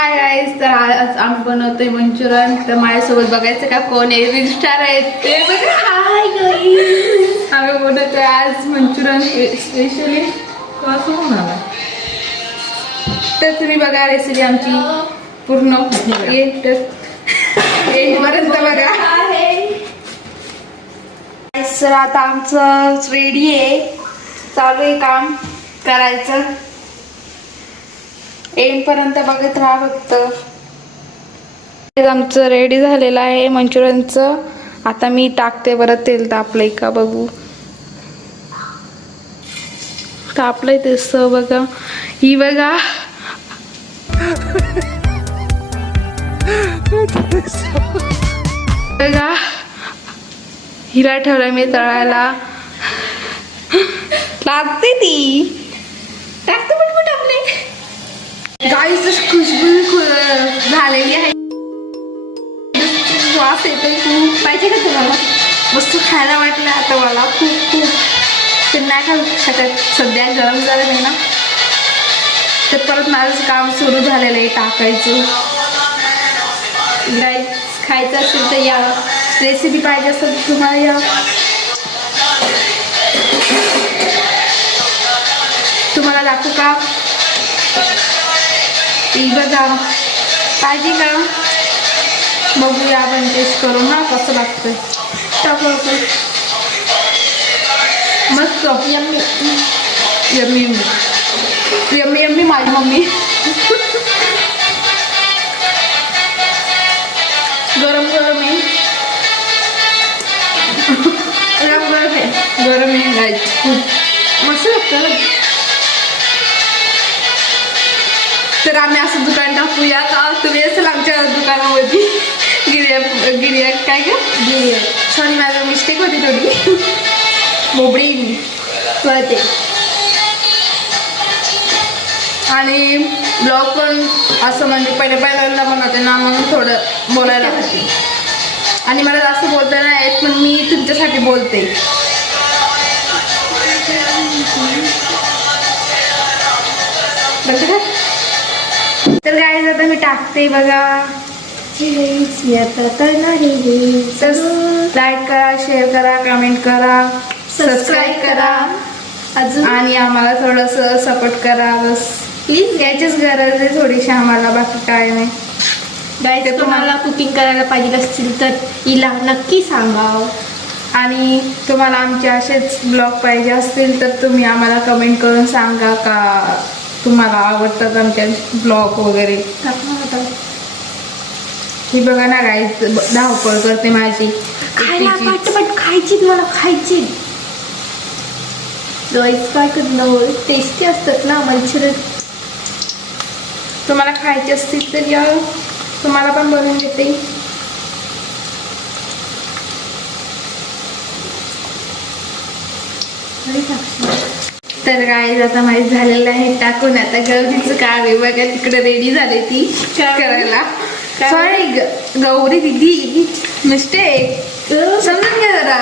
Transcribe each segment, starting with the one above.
Hi guys, तर आज आम्ही बनवतोय मंचुरियन. तर माझ्यासोबत बघायचं का कोण आहे, रील स्टार आहेत ते बघा. हाय गाईज, आम्ही बनवतोय आज मंचुरियन स्पेशली. कसं होणार? तर तुम्ही बघा रेसिपी आमची पूर्ण एंडपर्यंत बघा. तर आता आमचं रेडी आहे, चालू आहे काम करायचं. एंड पर्यंत बघत राहा फक्त. आमचं रेडी झालेलं आहे मंचुरियनचं. आता मी टाकते बरं, तेल तापलंय का बघू. तापलंय तसं बघा. ही बघा बघा, हिला ठेवलं मी तळायला. लागते ती, टाकते पटपट आपले. गाईस खुशबू झालेली आहे, वास येतोय खूप. पाहिजे का तुम्हाला? मस्त खायला वाटलं आता मला खूप खूप. ते नाही खाऊ शकत सध्या, गरम गरम आहे ना. तर परत माझं काम सुरू झालेलं आहे टाकायचं. गाईस खायचं असेल तर या, रेसिपी पाहिजे असेल तर तुम्हाला या. तुम्हाला दाखवू का? बघा पाहिजे का? बघूया आपण टेस्ट करून ना कसं लागतं. टाकू मस्त यम्मी यम्मी यम्मी यम्मी. माझी मम्मी गरम गरम आहे, गरम गरम आहे, गरम आहे गाईस. खूप मस्त लागतं ना. तर आम्ही असं दुकान टाकूया का? तुम्ही असेल आमच्या दुकानामध्ये गिर्याक काय का गिर्याक, सॉरी माझं मिस्टेक होती थोडी, मोबडी कळते. आणि ब्लॉग पण असं म्हणजे पहिल्यांदा बनवते ना, म्हणून थोडं बोलायला लागते. आणि मला जास्त बोलता नाही येत, पण मी तुमच्यासाठी बोलते. तर गाईज आता मी टाकते बघा. लाईक करा, शेअर करा, कमेंट करा, सबस्क्राईब करा अजून, आणि आम्हाला थोडंसं सपोर्ट करा बस प्लीज. याचीच गरज आहे थोडीशी आम्हाला, बाकी काय नाही. गाईस तुम्हाला कुकिंग करायला पाहिजे असतील तर हिला नक्की सांगा. आणि तुम्हाला आमचे असेच ब्लॉग पाहिजे असतील तर तुम्ही आम्हाला कमेंट करून सांगा का तुम्हाला आवडतात आमच्या ब्लॉग वगैरे. ही बघा ना गाईस, धावपळ करते माझी. खायला पटपट खायची, मला खायची. टेस्टी असतात ना मंचुरियन. तुम्हाला खायचे असतील तर या, तुम्हाला पण बनवून देते. तर गाईज आता माहीत झालेलं आहे टाकून. आता गौरीचं काम आहे बघा, तिकडे रेडी झाली ती करायला. सॉरी गौरी दिदी, मिस्टेक, समजून घ्या जरा.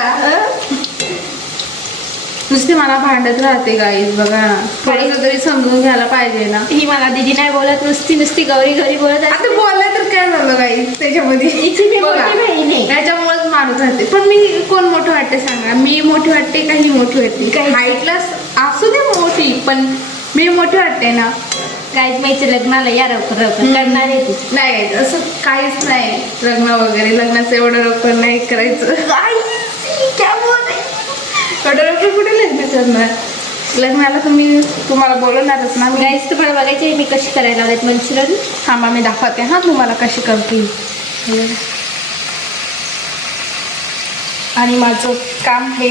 नुसते मला भांडत राहते गाईज बघा ना, थोडंसं तरी समजून घ्यायला पाहिजे ना. ही मला दीदी नाही बोलत, नुसती गौरी घरी बोलत. आता बोललं तर काय झालं गाईज त्याच्यामध्ये? त्याच्यामुळेच मारत राहते. पण मी कोण मोठं वाटते सांगा? मी मोठी वाटते का ही मोठी वाटते? हाईटला असू दे मोठी, पण मी मोठी वाटते ना. गाईज माहिती लग्नाला या लवकर करणार आहे तू. नाही गाईज असं काहीच नाही. लग्न वगैरे, लग्नाचं एवढं लवकर नाही करायचं. एवढं लवकर कुठे लग्न करणार? लग्नाला तुम्हाला बोलवणारच ना. गाईज तुम्हाला बघायचे मी कशी करायला लागत मंचुरियन. थांबा मी दाखवते हा तुम्हाला कशी करते. आणि माझं काम हे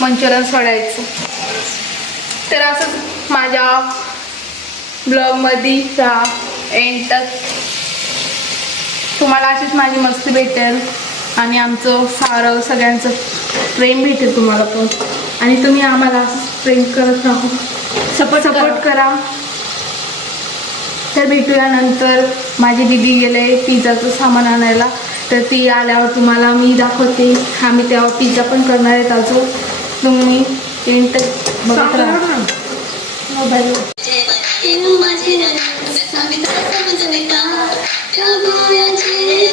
मंचुरियन सोडायचं. तर असंच माझ्या ब्लॉगमध्ये राहा एंड तक. तुम्हाला अशीच माझी मस्ती भेटेल आणि आमचं सारं सगळ्यांचं प्रेम भेटेल तुम्हाला पण. आणि तुम्ही आम्हाला प्रेम करत राहू, सपोर्ट करा. तर भेटूया नंतर. माझी दीदी गेले पिझ्झाचं सामान आणायला, तर ती आल्यावर तुम्हाला मी दाखवते. आम्ही तेव्हा पिझ्झा पण करणार आहेत अजून. तुम्ही एंड तक बघत राहा मोबाईल.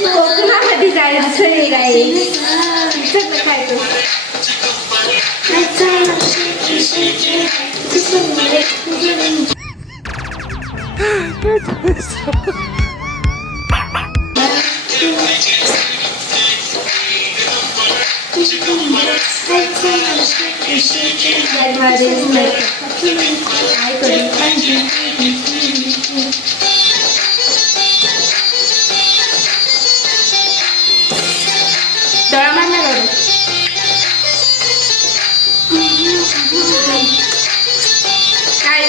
कोकणामध्ये जायचं आहे गाईस. काय तो तळा मारला करू काय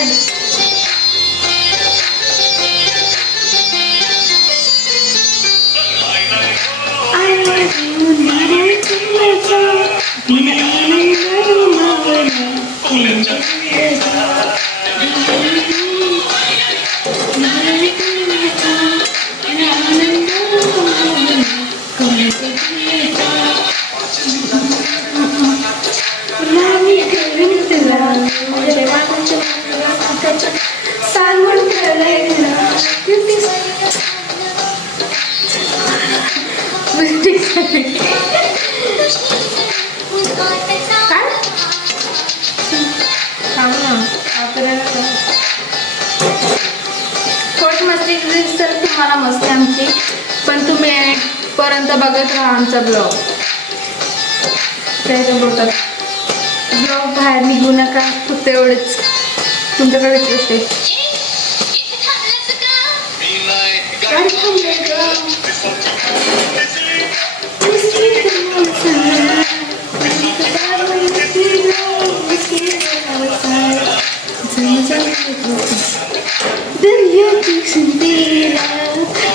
थोडी मस्ती दिसत तुम्हाला मस्ती आमची, पण तुम्ही पर्यंत बघत राहा आमचा ब्लॉग. बोलतात ब्लॉग बाहेर निघू नका, फक्त एवढेच तुमच्याकडे रिक्वेस्ट आहे.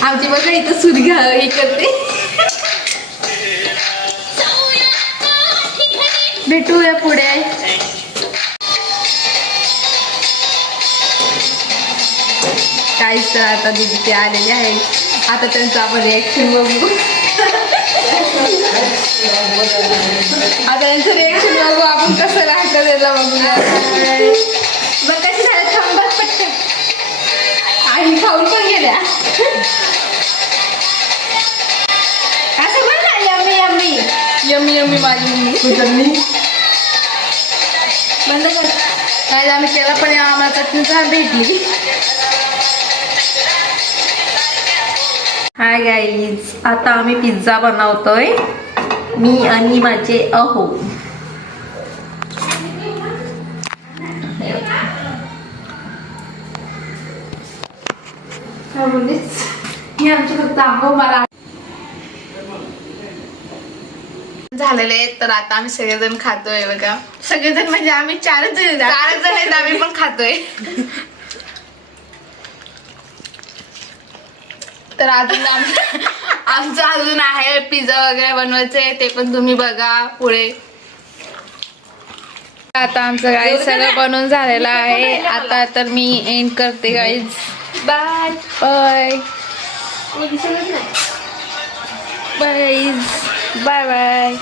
आमची बघा इथं सूर्य हे करते. भेटूया पुढे. काहीच तर आता दिदी ते आलेले आहे, आता त्यांचं आपण रिॲक्शन बघू. आता त्यांचं रिॲक्शन बघू आपण कसं राहतं त्याला बघूया. बघ कशी झालं थांबत पटकन. आई खाऊन पण गेल्या. असं म्हण ना यम्मी यम्मी. यम्मी यम्मी माझी मम्मी. बंद कर. काय आम्ही केला पण आम्हाला चटणी छान भेटली. हाय गाईज, आता आम्ही पिझ्झा बनवतोय, मी आणि माझे अहो. काय बोललीस? मी आमची फक्त आहो मला झालेले आहेत. तर आता आम्ही सगळेजण खातोय बघा. सगळेजण म्हणजे आम्ही चारच जण आहेत, आम्ही पण खातोय. तर अजून आमचं अजून आहे पिझ्झा वगैरे बनवायचंय, ते पण तुम्ही बघा पुढे. आता आमचं गाईज सगळं बनवून झालेलं आहे. आता तर मी एंड करते गाईज. बाय बाय दिसतच नाही. Bye guys, bye bye.